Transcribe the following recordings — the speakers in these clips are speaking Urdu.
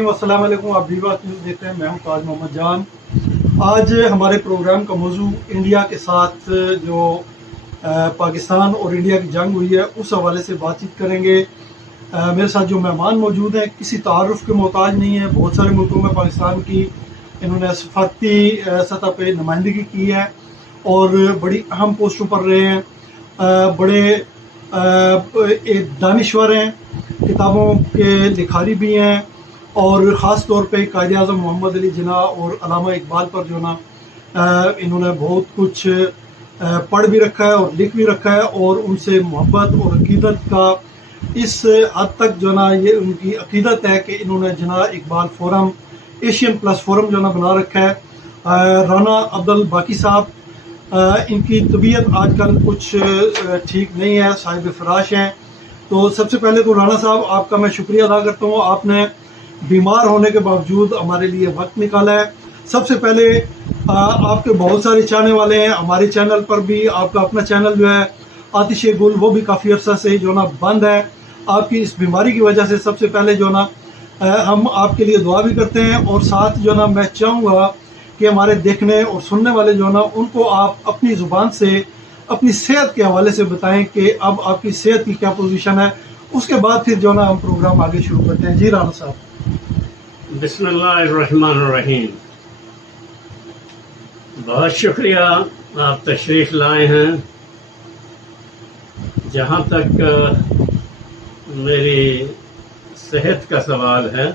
الرحیم، السلام علیکم۔ آپ ویوا نیوز دیکھ رہے ہیں، میں ہوں تاج محمد جان۔ آج ہمارے پروگرام کا موضوع انڈیا کے ساتھ جو پاکستان اور انڈیا کی جنگ ہوئی ہے اس حوالے سے بات چیت کریں گے۔ میرے ساتھ جو مہمان موجود ہیں کسی تعارف کے محتاج نہیں ہیں، بہت سارے ملکوں میں پاکستان کی انہوں نے سفارتی سطح پہ نمائندگی کی ہے اور بڑی اہم پوسٹوں پر رہے ہیں، بڑے دانشور ہیں، کتابوں کے لکھاری بھی ہیں، اور خاص طور پہ قائد اعظم محمد علی جناح اور علامہ اقبال پر جو نا انہوں نے بہت کچھ پڑھ بھی رکھا ہے اور لکھ بھی رکھا ہے، اور ان سے محبت اور عقیدت کا اس حد تک جو نا یہ ان کی عقیدت ہے کہ انہوں نے Jinnah Iqbal forum, Asian plus forum جو نا بنا رکھا ہے۔ رانا عبدالباقی صاحب، ان کی طبیعت آج کل کچھ ٹھیک نہیں ہے، صاحب فراش ہیں۔ تو سب سے پہلے تو رانا صاحب آپ کا میں شکریہ ادا کرتا ہوں، آپ نے بیمار ہونے کے باوجود ہمارے لیے وقت نکالا ہے۔ سب سے پہلے آپ کے بہت سارے چاہنے والے ہیں، ہمارے چینل پر بھی آپ کا اپنا چینل جو ہے آتش گل وہ بھی کافی عرصہ سے جو نا بند ہے آپ کی اس بیماری کی وجہ سے۔ سب سے پہلے جو نا ہم آپ کے لیے دعا بھی کرتے ہیں، اور ساتھ جو نا میں چاہوں گا کہ ہمارے دیکھنے اور سننے والے جو نا ان کو آپ اپنی زبان سے اپنی صحت کے حوالے سے بتائیں کہ اب آپ کی صحت کی کیا پوزیشن ہے، اس کے بعد پھر جو نا ہم پروگرام آگے شروع کرتے ہیں۔ جی رانا صاحب۔ بسم اللہ الرحمن الرحیم۔ بہت شکریہ آپ تشریف لائے ہیں۔ جہاں تک میری صحت کا سوال ہے،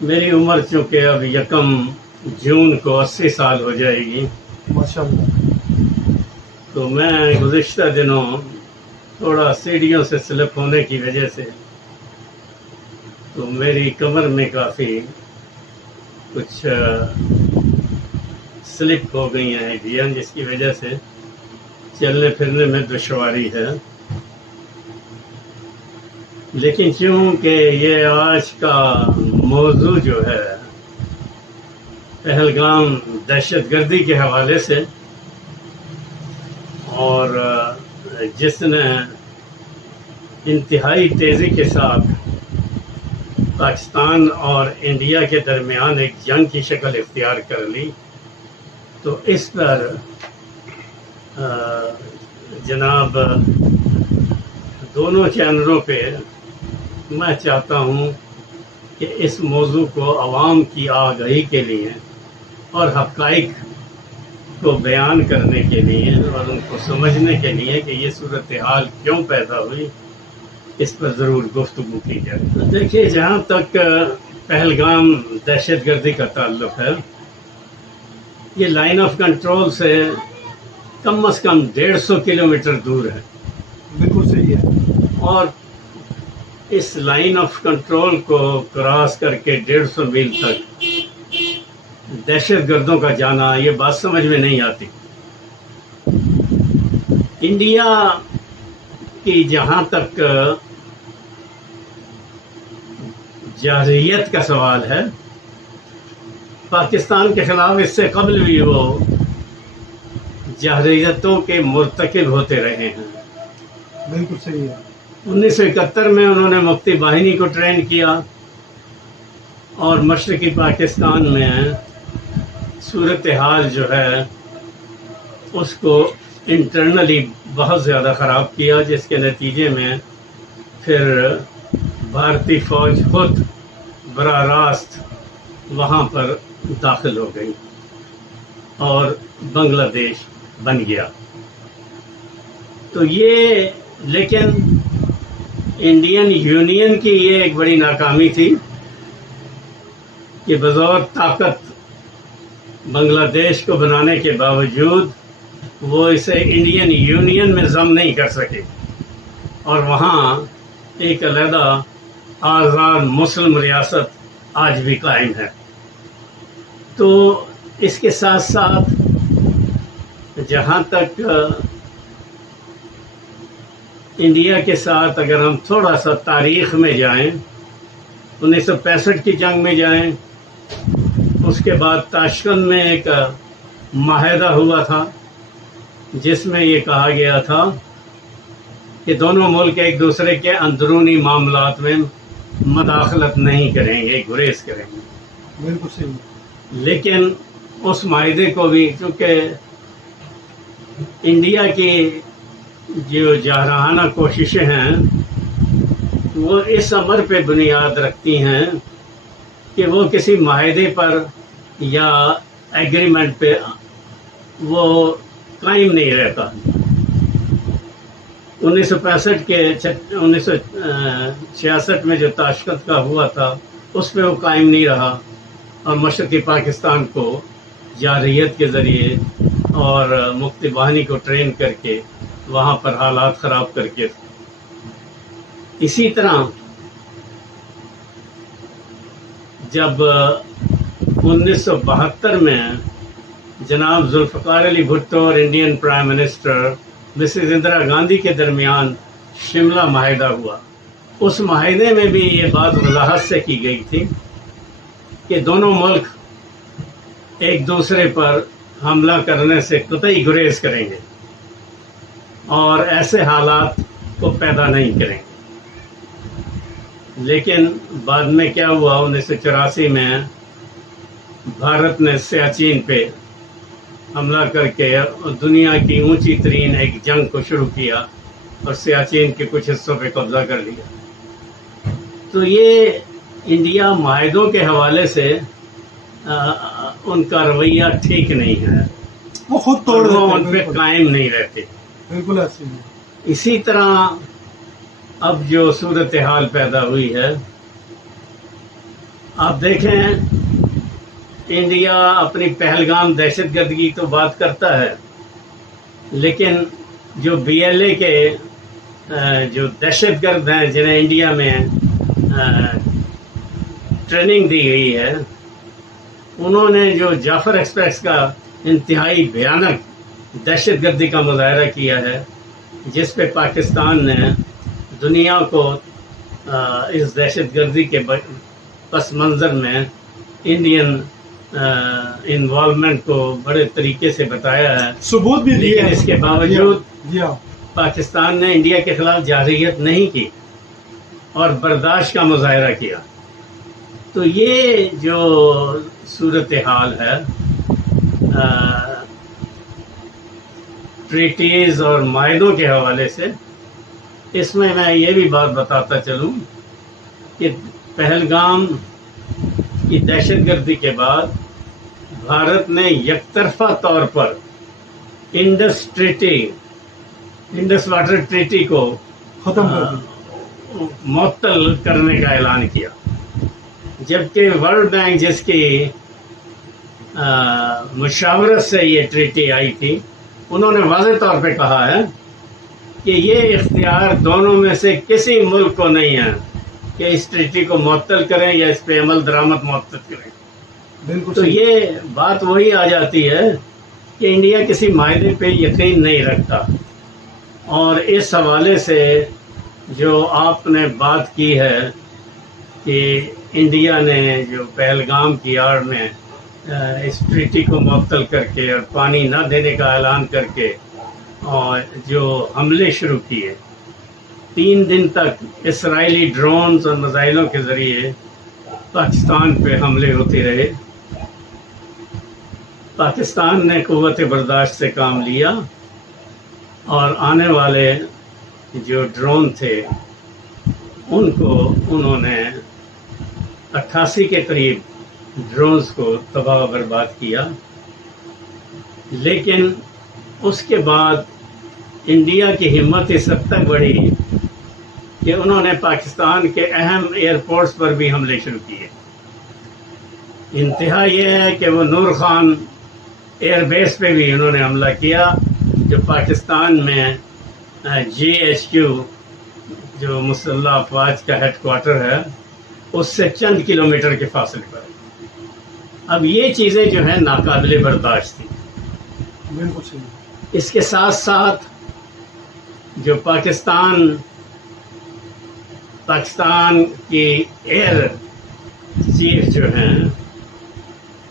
میری عمر چونکہ اب 1 جون کو 80 سال ہو جائے گی، ماشاءاللہ۔ تو میں گزشتہ دنوں تھوڑا سیڑھیوں سے سلپ ہونے کی وجہ سے تو میری کمر میں کافی کچھ سلپ ہو گئی ہیں ہڈیاں، جس کی وجہ سے چلنے پھرنے میں دشواری ہے۔ لیکن چونکہ یہ آج کا موضوع جو ہے پہلگام دہشت گردی کے حوالے سے، اور جس نے انتہائی تیزی کے ساتھ پاکستان اور انڈیا کے درمیان ایک جنگ کی شکل اختیار کر لی، تو اس پر جناب دونوں چینلوں پہ میں چاہتا ہوں کہ اس موضوع کو عوام کی آگاہی کے لیے اور حقائق کو بیان کرنے کے لیے اور ان کو سمجھنے کے لیے کہ یہ صورتحال کیوں پیدا ہوئی، اس پر ضرور گفتگو کی جائے۔ دیکھیے، جہاں تک پہلگام دہشت گردی کا تعلق ہے، یہ لائن آف کنٹرول سے کم از کم 150 کلومیٹر دور ہے۔ بالکل صحیح ہے۔ اور اس لائن آف کنٹرول کو کراس کر کے 150 میل تک دہشت گردوں کا جانا، یہ بات سمجھ میں نہیں آتی۔ انڈیا کی جہاں تک جارحیت کا سوال ہے، پاکستان کے خلاف اس سے قبل بھی وہ جارحیتوں کے مرتکب ہوتے رہے ہیں۔ بالکل صحیح ہے۔ 1971 میں انہوں نے مفتی باہنی کو ٹرین کیا، اور مشرقی پاکستان میں صورتحال جو ہے اس کو انٹرنلی بہت زیادہ خراب کیا، جس کے نتیجے میں پھر بھارتی فوج خود براہ راست وہاں پر داخل ہو گئی اور بنگلہ دیش بن گیا۔ تو یہ لیکن انڈین یونین کی یہ ایک بڑی ناکامی تھی کہ بطور طاقت بنگلہ دیش کو بنانے کے باوجود وہ اسے انڈین یونین میں ضم نہیں کر سکے، اور وہاں ایک علیحدہ آزاد مسلم ریاست آج بھی قائم ہے۔ تو اس کے ساتھ ساتھ جہاں تک انڈیا کے ساتھ اگر ہم تھوڑا سا تاریخ میں جائیں، 1965 کی جنگ میں جائیں، اس کے بعد تاشکند میں ایک معاہدہ ہوا تھا جس میں یہ کہا گیا تھا کہ دونوں ملک ایک دوسرے کے اندرونی معاملات میں مداخلت نہیں کریں گے، گریز کریں گے. بالکل صحیح. لیکن اس معاہدے کو بھی چونکہ انڈیا کی جو جارحانہ کوششیں ہیں وہ اس امر پہ بنیاد رکھتی ہیں کہ وہ کسی معاہدے پر یا ایگریمنٹ پہ وہ قائم نہیں رہتا. 1966 میں جو تاشکند کا ہوا تھا اس پہ وہ قائم نہیں رہا اور مشرقی پاکستان کو جارحیت کے ذریعے اور مفتی باہنی کو ٹرین کر کے وہاں پر حالات خراب کر کے. اسی طرح جب 1972 میں جناب ذوالفقار علی بھٹو اور Indian prime minister Mrs Indira Gandhi کے درمیان شملہ معاہدہ ہوا، اس معاہدے میں بھی یہ بات وضاحت سے کی گئی تھی کہ دونوں ملک ایک دوسرے پر حملہ کرنے سے قطعی گریز کریں گے اور ایسے حالات کو پیدا نہیں کریں گے. لیکن بعد میں کیا ہوا، 1984 میں بھارت نے سیاچین پہ حملہ کر کے دنیا کی اونچی ترین ایک جنگ کو شروع کیا اور سیاچین کے کچھ حصوں پہ قبضہ کر لیا. تو یہ انڈیا معاہدوں کے حوالے سے ان کا رویہ ٹھیک نہیں ہے، وہ خود توڑ وہ دیتے ان ہیں. پہ بالکل قائم نہیں رہتے. بالکل ایسے ہی. اسی طرح اب جو صورتحال پیدا ہوئی ہے، آپ دیکھیں انڈیا اپنی پہلگام دہشت گردی تو بات کرتا ہے، لیکن جو BLA کے جو دہشت گرد ہیں جنہیں انڈیا میں ٹریننگ دی گئی ہے، انہوں نے جو جعفر ایکسپریس کا انتہائی بھیانک دہشت گردی کا مظاہرہ کیا ہے، جس پہ پاکستان نے دنیا کو اس دہشت گردی کے پس منظر میں انڈین انوالومنٹ کو بڑے طریقے سے بتایا ہے. ثبوت بھی دیے لیکن اس کے باوجود جی ہاں پاکستان نے انڈیا کے خلاف جارحیت نہیں کی اور برداشت کا مظاہرہ کیا. تو یہ جو صورتحال ہے ٹریٹیز اور معاہدوں کے حوالے سے، اس میں یہ بھی بات بتاتا چلوں کہ پہلگام کی دہشت گردی کے بعد بھارت نے یک طرفہ طور پر انڈس واٹر ٹریٹی کو ختم کر دی. معطل کرنے کا اعلان کیا، جبکہ ورلڈ بینک جس کی مشاورت سے یہ ٹریٹی آئی تھی، انہوں نے واضح طور پہ کہا ہے کہ یہ اختیار دونوں میں سے کسی ملک کو نہیں ہے کہ اس ٹریٹی کو معطل کریں یا اس پہ عمل درآمد معطل کریں. بالکل تو صحیح. یہ بات وہی آ جاتی ہے کہ انڈیا کسی معاہدے پہ یقین نہیں رکھتا. اور اس حوالے سے جو آپ نے بات کی ہے کہ انڈیا نے جو پہلگام کی آڑ میں اس ٹریٹی کو معطل کر کے اور پانی نہ دینے کا اعلان کر کے اور جو حملے شروع کیے، 3 دن تک اسرائیلی ڈرونز اور میزائلوں کے ذریعے پاکستان پہ حملے ہوتے رہے. پاکستان نے قوت برداشت سے کام لیا اور آنے والے جو ڈرون تھے ان کو انہوں نے 88 کے قریب ڈرونز کو تباہ و برباد کیا. لیکن اس کے بعد انڈیا کی ہمت اس حد تک بڑھی کہ انہوں نے پاکستان کے اہم ایئرپورٹس پر بھی حملے شروع کیے. انتہا یہ ہے کہ وہ نور خان ایئر بیس پہ بھی انہوں نے حملہ کیا، جو پاکستان میں GHQ جو مسلح افواج کا ہیڈ کوارٹر ہے اس سے چند کلومیٹر کے فاصلے پر. اب یہ چیزیں جو ہیں ناقابل برداشت تھیں. بالکل صحیح. اس کے ساتھ ساتھ جو پاکستان کی ایئر چیف جو ہیں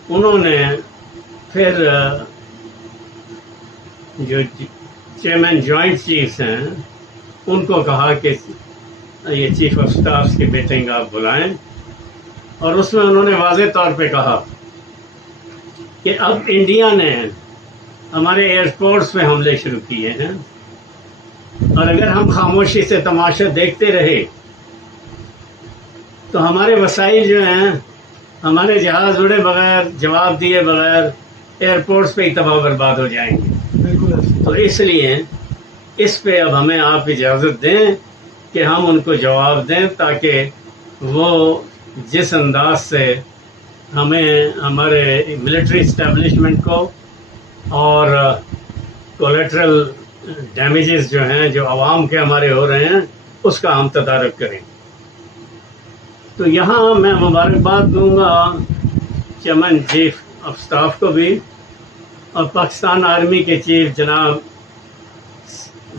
انہوں نے پھر جو چیئرمین جوائنٹ چیفز ہیں ان کو کہا کہ یہ چیف آف اسٹاف کے میٹنگ آپ بلائیں، اور اس میں انہوں نے واضح طور پہ کہا کہ اب انڈیا نے ہمارے ایئرپورٹس میں حملے شروع کیے ہیں، اور اگر ہم خاموشی سے تماشا دیکھتے رہے تو ہمارے وسائل جو ہیں، ہمارے جہاز اڑے بغیر، جواب دیے بغیر ایئرپورٹس پہ ہی تباہ برباد ہو جائیں گے۔ بالکل ایسے۔ تو اس لیے اس پہ اب ہمیں آپ اجازت دیں کہ ہم ان کو جواب دیں، تاکہ وہ جس انداز سے ہمیں ہمارے ملٹری اسٹیبلشمنٹ کو اور کولیٹرل ڈیمیجز جو ہیں جو عوام کے ہمارے ہو رہے ہیں اس کا ہم تدارک کریں۔ تو یہاں میں مبارکباد دوں گا چیئرمین چیف آف اسٹاف کو بھی، اور پاکستان آرمی کے چیف جناب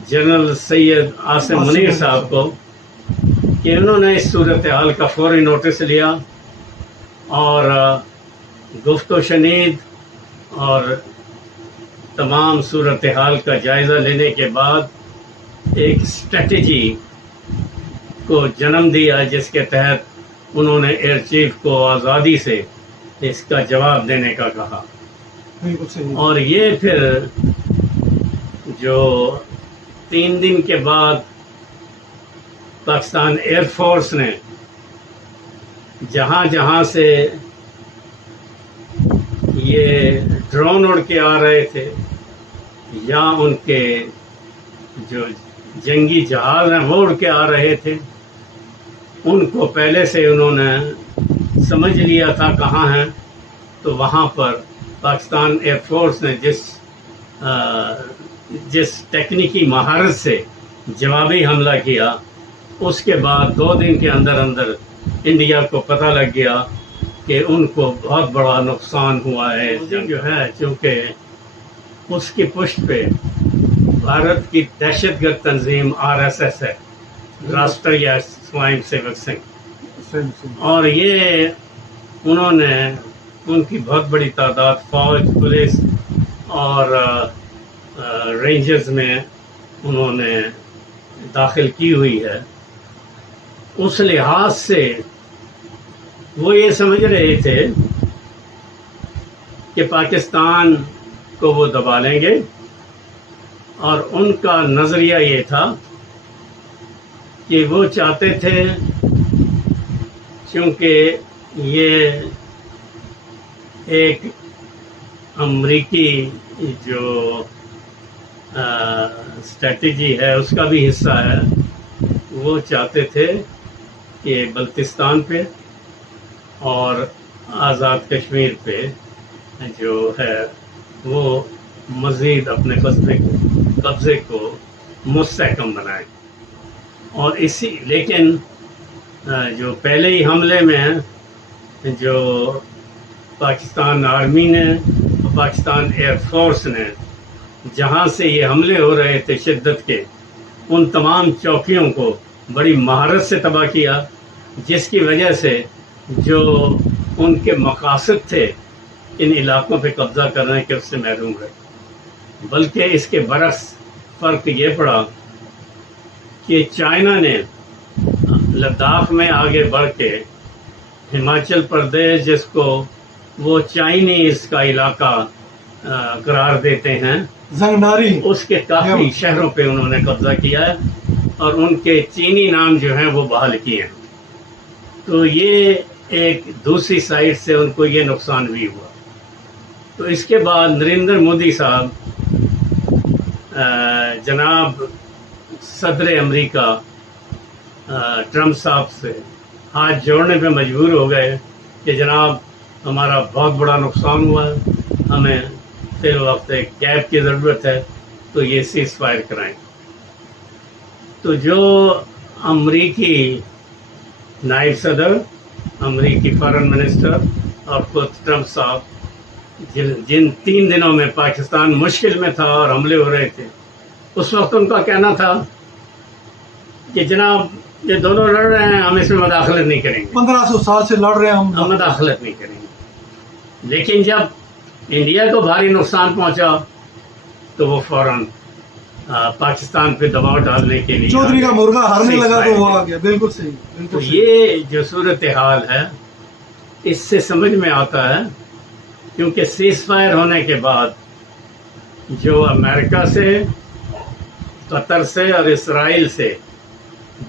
جنرل سید عاصم منیر صاحب کو کہ انہوں نے اس صورتحال کا فوری نوٹس لیا، اور گفت و شنید اور تمام صورتحال کا جائزہ لینے کے بعد ایک اسٹریٹجی کو جنم دیا، جس کے تحت انہوں نے ایئر چیف کو آزادی سے اس کا جواب دینے کا کہا۔ بالکل صحیح۔ اور یہ پھر جو 3 دن کے بعد پاکستان ایئر فورس نے جہاں جہاں سے یہ ڈرون اڑ کے آ رہے تھے یا ان کے جو جنگی جہاز ہیں وہ اڑ کے آ رہے تھے، ان کو پہلے سے انہوں نے سمجھ لیا تھا کہاں ہیں، تو وہاں پر پاکستان ایئر فورس نے جس ٹیکنیکی مہارت سے جوابی حملہ کیا، اس کے بعد 2 دن کے اندر اندر انڈیا کو پتہ لگ گیا کہ ان کو بہت بڑا نقصان ہوا ہے۔ جو ہے چونکہ اس کی پشت پہ بھارت کی دہشت گرد تنظیم RSS ہے، راشٹریہ سوائم سیوک سنگھ، اور یہ انہوں نے ان کی بہت بڑی تعداد فوج، پولیس اور رینجرز میں انہوں نے داخل کی ہوئی ہے۔ اس لحاظ سے وہ یہ سمجھ رہے تھے کہ پاکستان کو وہ دبا لیں گے، اور ان کا نظریہ یہ تھا کہ وہ چاہتے تھے چونکہ یہ ایک امریکی جو اسٹریٹجی ہے اس کا بھی حصہ ہے، وہ چاہتے تھے کہ بلتستان پہ اور آزاد کشمیر پہ جو ہے وہ مزید اپنے قبضے کو مستحکم بنائیں، اور لیکن جو پہلے ہی حملے میں جو پاکستان آرمی نے اور پاکستان ایئر فورس نے جہاں سے یہ حملے ہو رہے تھے شدت کے، ان تمام چوکیوں کو بڑی مہارت سے تباہ کیا، جس کی وجہ سے جو ان کے مقاصد تھے ان علاقوں پہ قبضہ کرنے کے اس سے محروم رہے۔ بلکہ اس کے برعکس فرق یہ پڑا کہ چائنا نے لداخ میں آگے بڑھ کے ہماچل پردیش، جس کو وہ چائنیز کا علاقہ قرار دیتے ہیں، زنگناری، اس کے کافی شہروں پہ انہوں نے قبضہ کیا ہے، اور ان کے چینی نام جو ہیں وہ بحال کیے ہیں۔ تو یہ ایک دوسری سائڈ سے ان کو یہ نقصان بھی ہوا۔ تو اس کے بعد نریندر مودی صاحب جناب صدر امریکہ ٹرمپ صاحب سے ہاتھ جوڑنے پہ مجبور ہو گئے کہ جناب ہمارا بہت بڑا نقصان ہوا ہے، ہمیں فی الوقت ایک گیپ کی ضرورت ہے، تو یہ سیز فائر کرائیں۔ تو جو امریکی نائب صدر، امریکی فارن منسٹر اور خود ٹرمپ صاحب جن 3 دنوں میں پاکستان مشکل میں تھا اور حملے ہو رہے تھے، اس وقت ان کا کہنا تھا کہ جناب یہ دونوں لڑ رہے ہیں، ہم اس میں مداخلت نہیں کریں گے، 1500 سال سے لڑ رہے ہیں ہم مداخلت نہیں کریں گے۔ لیکن جب انڈیا کو بھاری نقصان پہنچا تو وہ فوراً پاکستان پہ دباؤ ڈالنے کے لیے چودھری کا مرغا ہارنے لگا تو وہ ceasefire آ گیا. بالکل صحیح، تو بالکل صحیح. یہ جو صورتحال ہے اس سے سمجھ میں آتا ہے، کیونکہ سیز فائر ہونے کے بعد جو امریکہ سے، قطر سے اور اسرائیل سے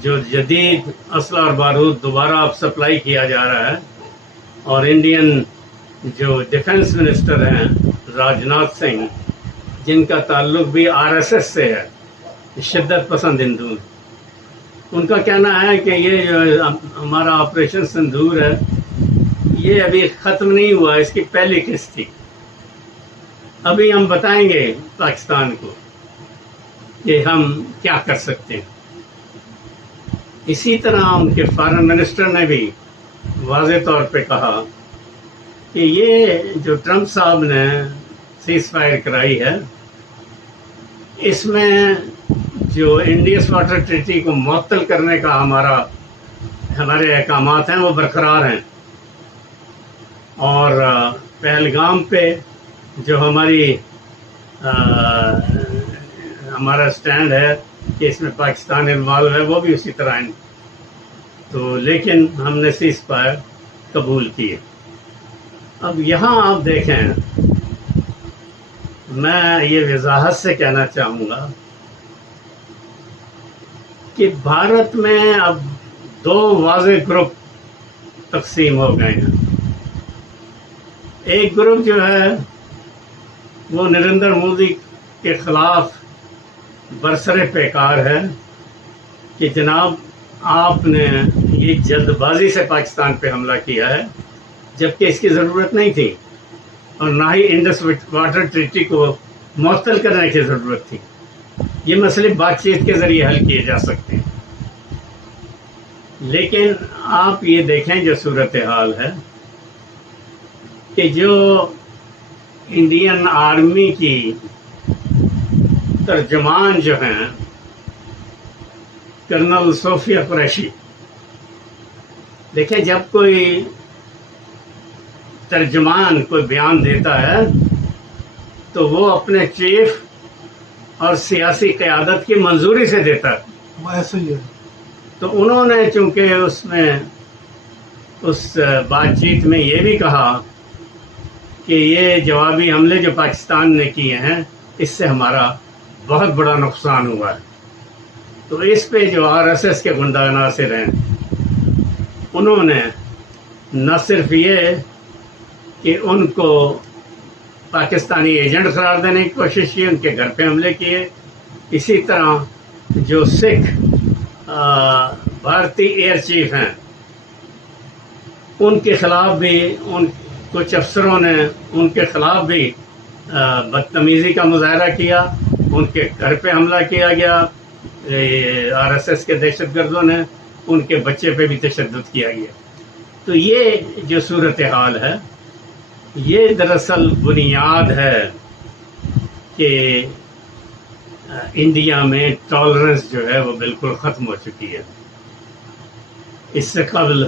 جو جدید اسلحہ اور بارود دوبارہ اب سپلائی کیا جا رہا ہے، اور انڈین جو ڈیفنس منسٹر ہیں راج ناتھ سنگھ، جن کا تعلق بھی RSS سے ہے، شدت پسند ہندو، ان کا کہنا ہے کہ یہ جو ہمارا آپریشن سندور ہے یہ ابھی ختم نہیں ہوا، اس کی پہلی قسط تھی. ابھی ہم بتائیں گے پاکستان کو کہ ہم کیا کر سکتے ہیں. اسی طرح ان کے فارن منسٹر نے بھی واضح طور پہ کہا کہ یہ جو ٹرمپ صاحب نے سیز فائر کرائی ہے، اس میں جو انڈس واٹر ٹریٹی کو معطل کرنے کا ہمارے احکامات ہیں وہ برقرار ہیں، اور پہلگام پہ جو ہمارا سٹینڈ ہے کہ اس میں پاکستان انوالو ہے، وہ بھی اسی طرح ہیں. تو لیکن ہم نے سیز فائر قبول کیے. اب یہاں آپ دیکھیں، میں یہ وضاحت سے کہنا چاہوں گا کہ بھارت میں اب دو واضح گروپ تقسیم ہو گئے ہیں. ایک گروپ جو ہے وہ نریندر مودی کے خلاف برسر پیکار ہے کہ جناب آپ نے یہ جلد بازی سے پاکستان پہ حملہ کیا ہے، جبکہ اس کی ضرورت نہیں تھی، اور نہ ہی انڈس واٹر ٹریٹی کو معطل کرنے کی ضرورت تھی. یہ مسئلے بات چیت کے ذریعے حل کیے جا سکتے ہیں. لیکن آپ یہ دیکھیں جو صورتحال ہے کہ جو انڈین آرمی کی ترجمان جو ہیں کرنل صوفیہ قریشی، دیکھیں جب کوئی ترجمان کوئی بیان دیتا ہے تو وہ اپنے چیف اور سیاسی قیادت کی منظوری سے دیتا ہے. ایسا ہی ہے. تو انہوں نے چونکہ اس بات چیت میں یہ بھی کہا کہ یہ جوابی حملے جو پاکستان نے کیے ہیں اس سے ہمارا بہت بڑا نقصان ہوا ہے. تو اس پہ جو RSS کے گنڈا عناصر ہیں انہوں نے نہ صرف یہ کہ ان کو پاکستانی ایجنٹ قرار دینے کی کوشش کی، ان کے گھر پہ حملے کیے، اسی طرح جو سکھ بھارتی ایئر چیف ہیں ان کے خلاف بھی کچھ افسروں نے ان کے خلاف بھی بدتمیزی کا مظاہرہ کیا، ان کے گھر پہ حملہ کیا گیا. RSS کے دہشت گردوں نے ان کے بچے پہ بھی تشدد کیا گیا. تو یہ جو صورتحال ہے یہ دراصل بنیاد ہے کہ انڈیا میں ٹالرنس جو ہے وہ بالکل ختم ہو چکی ہے. اس سے قبل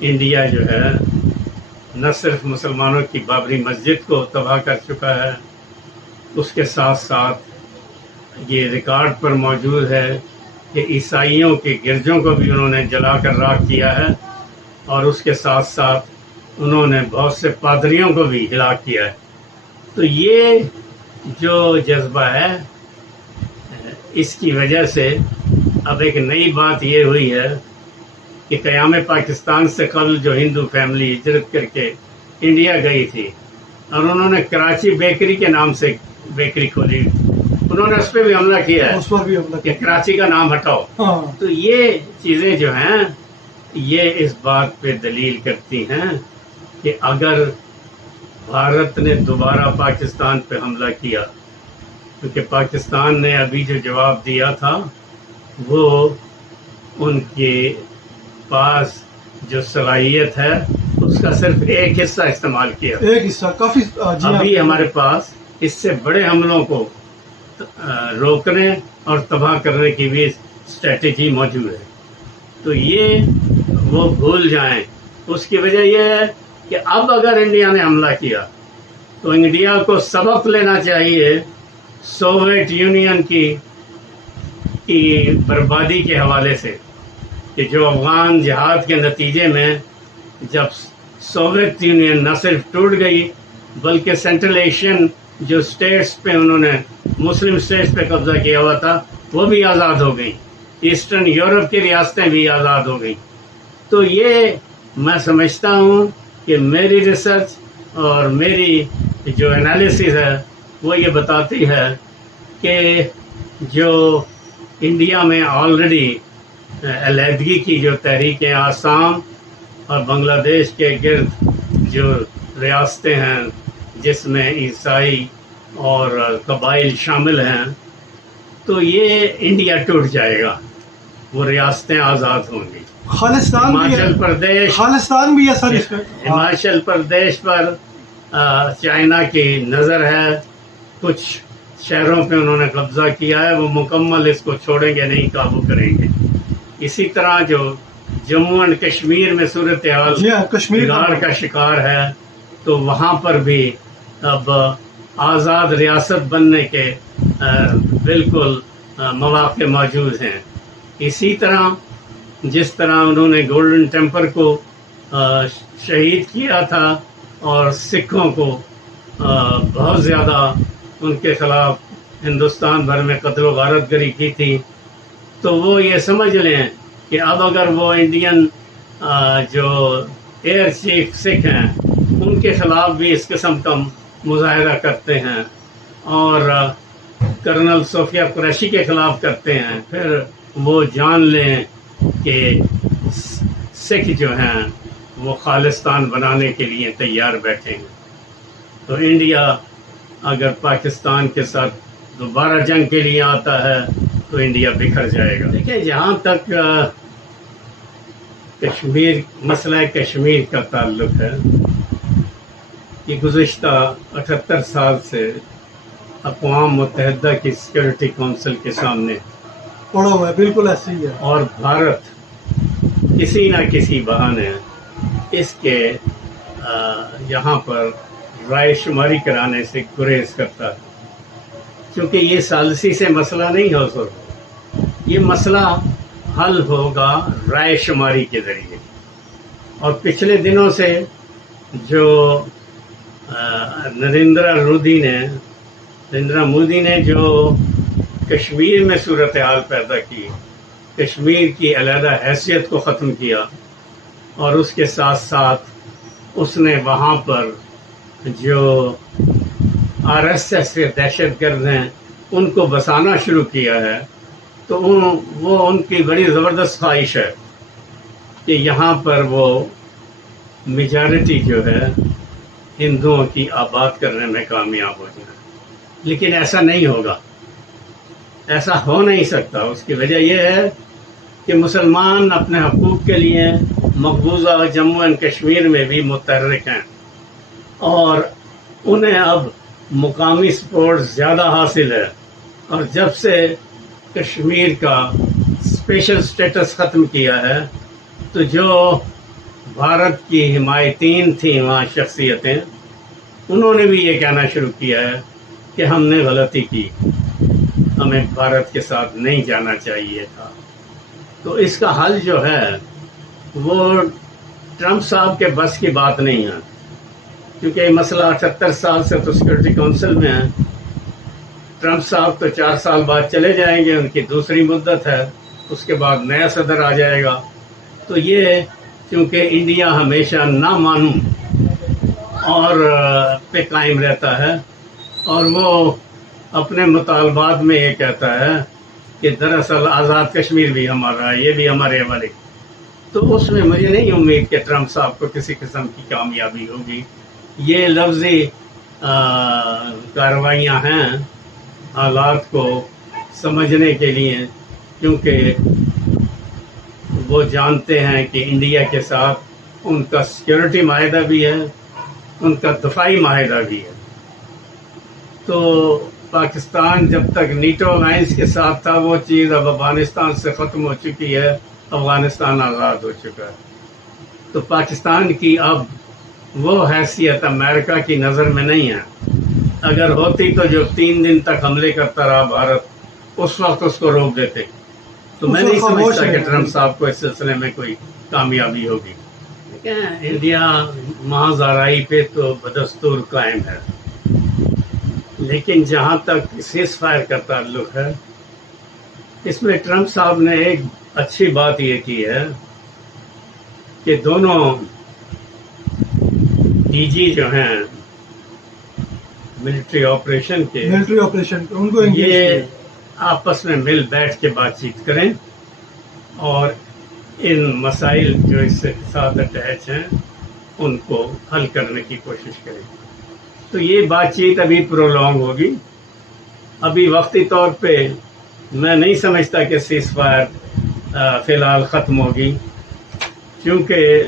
انڈیا جو ہے نہ صرف مسلمانوں کی بابری مسجد کو تباہ کر چکا ہے، اس کے ساتھ ساتھ یہ ریکارڈ پر موجود ہے کہ عیسائیوں کے گرجوں کو بھی انہوں نے جلا کر راکھ کیا ہے، اور اس کے ساتھ ساتھ انہوں نے بہت سے پادریوں کو بھی ہلاک کیا ہے. تو یہ جو جذبہ ہے اس کی وجہ سے اب ایک نئی بات یہ ہوئی ہے کہ قیام پاکستان سے قبل جو ہندو فیملی ہجرت کر کے انڈیا گئی تھی اور انہوں نے کراچی بیکری کے نام سے بیکری کھولی، انہوں نے اس پہ بھی حملہ کیا ہے، اس پر بھی حملہ کہ کراچی کا نام ہٹاؤ. تو یہ چیزیں جو ہیں یہ اس بات پہ دلیل کرتی ہیں کہ اگر بھارت نے دوبارہ پاکستان پہ حملہ کیا، کیونکہ پاکستان نے ابھی جو جواب دیا تھا وہ ان کے پاس جو صلاحیت ہے اس کا صرف ایک حصہ استعمال کیا، ایک حصہ کافی. ابھی ہمارے پاس اس سے بڑے حملوں کو روکنے اور تباہ کرنے کی بھی اسٹریٹجی موجود ہے. تو یہ وہ بھول جائیں. اس کی وجہ یہ ہے کہ اب اگر انڈیا نے حملہ کیا تو انڈیا کو سبق لینا چاہیے سوویت یونین کی بربادی کے حوالے سے، کہ جو افغان جہاد کے نتیجے میں جب سوویت یونین نہ صرف ٹوٹ گئی بلکہ سینٹرل ایشین جو اسٹیٹس پہ انہوں نے مسلم اسٹیٹس پہ قبضہ کیا ہوا تھا وہ بھی آزاد ہو گئی، ایسٹرن یورپ کی ریاستیں بھی آزاد ہو گئیں. تو یہ میں سمجھتا ہوں کہ میری ریسرچ اور میری جو انالیسز ہے وہ یہ بتاتی ہے کہ جو انڈیا میں آلریڈی علیحدگی کی جو تحریکیں آسام اور بنگلہ دیش کے گرد جو ریاستیں ہیں جس میں عیسائی اور قبائل شامل ہیں، تو یہ انڈیا ٹوٹ جائے گا، وہ ریاستیں آزاد ہوں گی. خالستان بھی ہے سر اس کا. ہماچل پردیش پر چائنا کی نظر ہے، کچھ شہروں پہ انہوں نے قبضہ کیا ہے، وہ مکمل اس کو چھوڑیں گے نہیں، قابو کریں گے. اسی طرح جو جموں اینڈ کشمیر میں صورتحال بگاڑ کا شکار ہے، تو وہاں پر بھی اب آزاد ریاست بننے کے بالکل مواقع موجود ہیں. اسی طرح جس طرح انہوں نے گولڈن ٹیمپل کو شہید کیا تھا اور سکھوں کو بہت زیادہ ان کے خلاف ہندوستان بھر میں قتل و غارت گری کی تھی، تو وہ یہ سمجھ لیں کہ اب اگر وہ انڈین جو ایئر چیف سکھ ہیں ان کے خلاف بھی اس قسم کا مظاہرہ کرتے ہیں اور کرنل صوفیہ قریشی کے خلاف کرتے ہیں، پھر وہ جان لیں کہ سکھ جو ہیں وہ خالستان بنانے کے لیے تیار بیٹھے ہیں. تو انڈیا اگر پاکستان کے ساتھ دوبارہ جنگ کے لیے آتا ہے تو انڈیا بکھر جائے گا. دیکھیں، جہاں تک کشمیر مسئلہ کشمیر کا تعلق ہے، یہ گزشتہ 78 سال سے اقوام متحدہ کی سیکورٹی کونسل کے سامنے پڑا ہوا ہے. بالکل ایسے ہی ہے. اور بھارت کسی نہ کسی بہانے اس کے یہاں پر رائے شماری کرانے سے گریز کرتا ہے، کیونکہ یہ ثالثی سے مسئلہ نہیں ہو سکتا. یہ مسئلہ حل ہوگا رائے شماری کے ذریعے. اور پچھلے دنوں سے جو نریندرا مودی نے جو کشمیر میں صورتحال پیدا کی، کشمیر کی علیحدہ حیثیت کو ختم کیا، اور اس کے ساتھ ساتھ اس نے وہاں پر جو RSS کے دہشت گرد ہیں ان کو بسانا شروع کیا ہے. تو وہ ان کی بڑی زبردست خواہش ہے کہ یہاں پر وہ میجارٹی جو ہے ہندوؤں کی آباد کرنے میں کامیاب ہو جائے. لیکن ایسا نہیں ہوگا، ایسا ہو نہیں سکتا. اس کی وجہ یہ ہے کہ مسلمان اپنے حقوق کے لیے مقبوضہ جموں اینڈ کشمیر میں بھی متحرک ہیں، اور انہیں اب مقامی سپورٹ زیادہ حاصل ہے. اور جب سے کشمیر کا اسپیشل سٹیٹس ختم کیا ہے، تو جو بھارت کی حمایتین تھیں وہاں شخصیتیں، انہوں نے بھی یہ کہنا شروع کیا ہے کہ ہم نے غلطی کی، ہمیں بھارت کے ساتھ نہیں جانا چاہیے تھا. تو اس کا حل جو ہے وہ ٹرمپ صاحب کے بس کی بات نہیں ہے، کیونکہ یہ مسئلہ 78 سال سے تو سیکورٹی کونسل میں ہے. ٹرمپ صاحب تو 4 سال بعد چلے جائیں گے، ان کی دوسری مدت ہے، اس کے بعد نیا صدر آ جائے گا. تو یہ کیونکہ انڈیا ہمیشہ نامعلوم اور پہ قائم رہتا ہے، اور وہ اپنے مطالبات میں یہ کہتا ہے کہ دراصل آزاد کشمیر بھی ہمارا ہے، یہ بھی ہمارے حوالے. تو اس میں مجھے نہیں امید کہ ٹرمپ صاحب کو کسی قسم کی کامیابی ہوگی. یہ لفظی کارروائیاں ہیں حالات کو سمجھنے کے لیے، کیونکہ وہ جانتے ہیں کہ انڈیا کے ساتھ ان کا سیکورٹی معاہدہ بھی ہے، ان کا دفاعی معاہدہ بھی ہے. تو پاکستان جب تک نیٹو الائنس کے ساتھ تھا وہ چیز اب افغانستان سے ختم ہو چکی ہے، افغانستان آزاد ہو چکا ہے. تو پاکستان کی اب وہ حیثیت امریکہ کی نظر میں نہیں ہے. اگر ہوتی تو جو 3 دن تک حملے کرتا رہا بھارت، اس وقت اس کو روک دیتے. تو میں نہیں سمجھتا کہ ٹرمپ صاحب کو اس سلسلے میں کوئی کامیابی ہوگی. انڈیا محض آرائی پہ تو بدستور قائم ہے، لیکن جہاں تک سیز فائر کا تعلق ہے، اس میں ٹرمپ صاحب نے ایک اچھی بات یہ کی ہے کہ دونوں ڈی جی جو ہیں ملٹری آپریشن ان کو یہ آپس میں مل بیٹھ کے بات چیت کریں اور ان مسائل جو اس سے ساتھ اٹیچ ہیں ان کو حل کرنے کی کوشش کریں. تو یہ بات چیت ابھی پرولونگ ہوگی. ابھی وقتی طور پہ میں نہیں سمجھتا کہ سیز فائر فی الحال ختم ہوگی، کیونکہ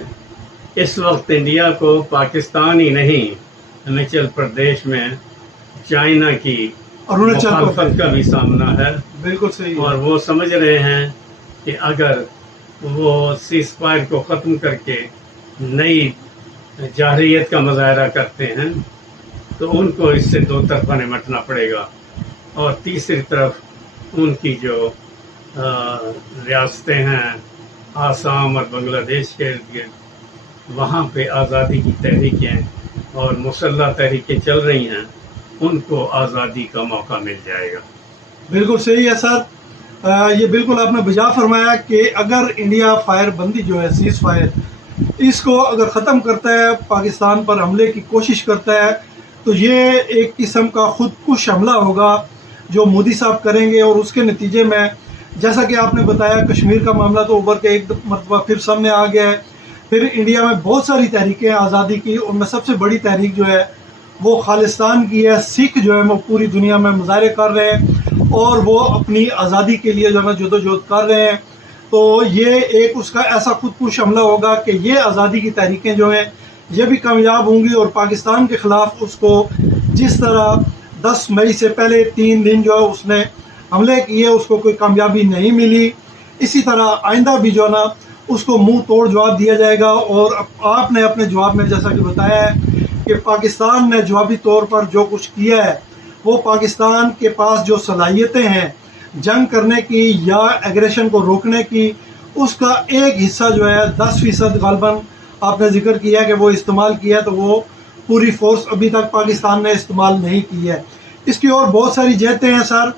اس وقت انڈیا کو پاکستان ہی نہیں، ہماچل پردیش میں چائنا کی مخالفت کا بھی سامنا ہے. بالکل صحیح. اور وہ سمجھ رہے ہیں کہ اگر وہ سیز فائر کو ختم کر کے نئی جارحیت کا مظاہرہ کرتے ہیں تو ان کو اس سے دو طرفہ نمٹنا پڑے گا. اور تیسری طرف ان کی جو ریاستیں ہیں آسام اور بنگلہ دیش کے ارد گرد، وہاں پہ آزادی کی تحریکیں اور مسلح تحریکیں چل رہی ہیں، ان کو آزادی کا موقع مل جائے گا. بالکل صحیح ہے سر. یہ بالکل آپ نے بجا فرمایا کہ اگر انڈیا فائر بندی جو ہے سیز فائر اس کو اگر ختم کرتا ہے، پاکستان پر حملے کی کوشش کرتا ہے، تو یہ ایک قسم کا خود کش حملہ ہوگا جو مودی صاحب کریں گے. اور اس کے نتیجے میں جیسا کہ آپ نے بتایا کشمیر کا معاملہ تو ابھر کے ایک مرتبہ پھر سامنے آ گیا ہے. پھر انڈیا میں بہت ساری تحریکیں آزادی کی، ان میں سب سے بڑی تحریک جو ہے وہ خالستان کی ہے. سکھ جو ہے وہ پوری دنیا میں مظاہرے کر رہے ہیں اور وہ اپنی آزادی کے لیے جو ہے جدوجہد کر رہے ہیں. تو یہ ایک اس کا ایسا خود کش حملہ ہوگا کہ یہ آزادی کی تحریکیں جو ہیں یہ بھی کامیاب ہوں گی. اور پاکستان کے خلاف اس کو جس طرح 10 مئی سے پہلے 3 دن جو ہے اس نے حملے کیے اس کو کوئی کامیابی نہیں ملی، اسی طرح آئندہ بھی جو ہے نا اس کو منہ توڑ جواب دیا جائے گا. اور آپ نے اپنے جواب میں جیسا کہ بتایا ہے کہ پاکستان نے جوابی طور پر جو کچھ کیا ہے وہ پاکستان کے پاس جو صلاحیتیں ہیں جنگ کرنے کی یا ایگریشن کو روکنے کی، اس کا ایک حصہ جو ہے 10% غالباً آپ نے ذکر کیا کہ وہ استعمال کیا، تو وہ پوری فورس ابھی تک پاکستان نے استعمال نہیں کی ہے. اس کی اور بہت ساری جہتیں ہیں سر،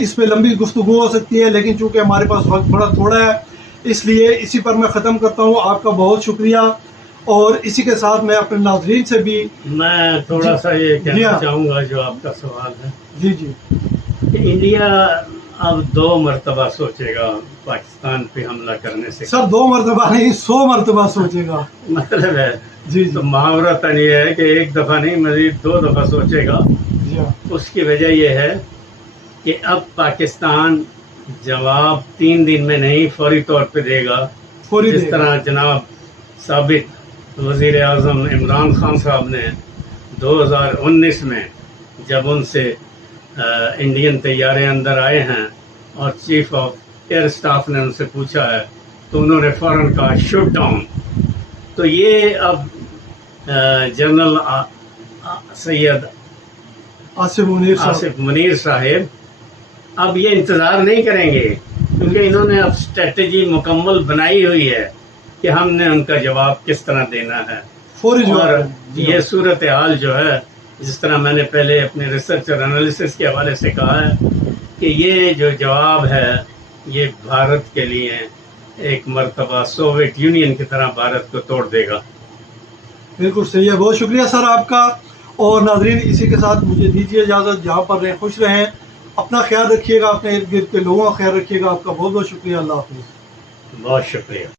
اس پہ لمبی گفتگو ہو سکتی ہے، لیکن چونکہ ہمارے پاس وقت بڑا تھوڑا ہے اس لیے اسی پر میں ختم کرتا ہوں. آپ کا بہت شکریہ. اور اسی کے ساتھ میں اپنے ناظرین سے بھی میں تھوڑا سا یہ کہنا چاہوں گا جو آپ کا سوال ہے. جی کہ انڈیا اب 2 مرتبہ سوچے گا پاکستان پہ حملہ کرنے سے. سر 2 مرتبہ نہیں 100 مرتبہ سوچے گا. مطلب ہے جی تو محاورتاً یہ ہے کہ 1 دفعہ نہیں مزید 2 دفعہ سوچے گا. اس کی وجہ یہ ہے کہ اب پاکستان جواب 3 دن میں نہیں فوری طور پہ دے گا. جس طرح جناب سابق وزیر اعظم عمران خان صاحب نے 2019 میں جب ان سے انڈین طیارے اندر آئے ہیں اور چیف آف ایئر اسٹاف نے ان سے پوچھا ہے تو انہوں نے فوراً کہا شوٹ ڈاؤن. تو یہ اب جنرل سید آصف منیر صاحب اب یہ انتظار نہیں کریں گے، کیونکہ انہوں نے اب اسٹریٹجی مکمل بنائی ہوئی ہے کہ ہم نے ان کا جواب کس طرح دینا ہے. اور یہ صورتحال جو ہے، جس طرح میں نے پہلے اپنے ریسرچ اور انالیسس کے حوالے سے کہا ہے کہ یہ جو جواب ہے یہ بھارت کے لیے ایک مرتبہ سوویت یونین کی طرح بھارت کو توڑ دے گا. بالکل صحیح ہے. بہت شکریہ سر آپ کا. اور ناظرین اسی کے ساتھ مجھے دیجیے اجازت. جہاں پر رہیں خوش رہیں، اپنا خیال رکھیے گا، اپنے ارد گرد کے لوگوں کا خیال رکھیے گا. آپ کا بہت بہت شکریہ. اللہ حافظ. بہت شکریہ.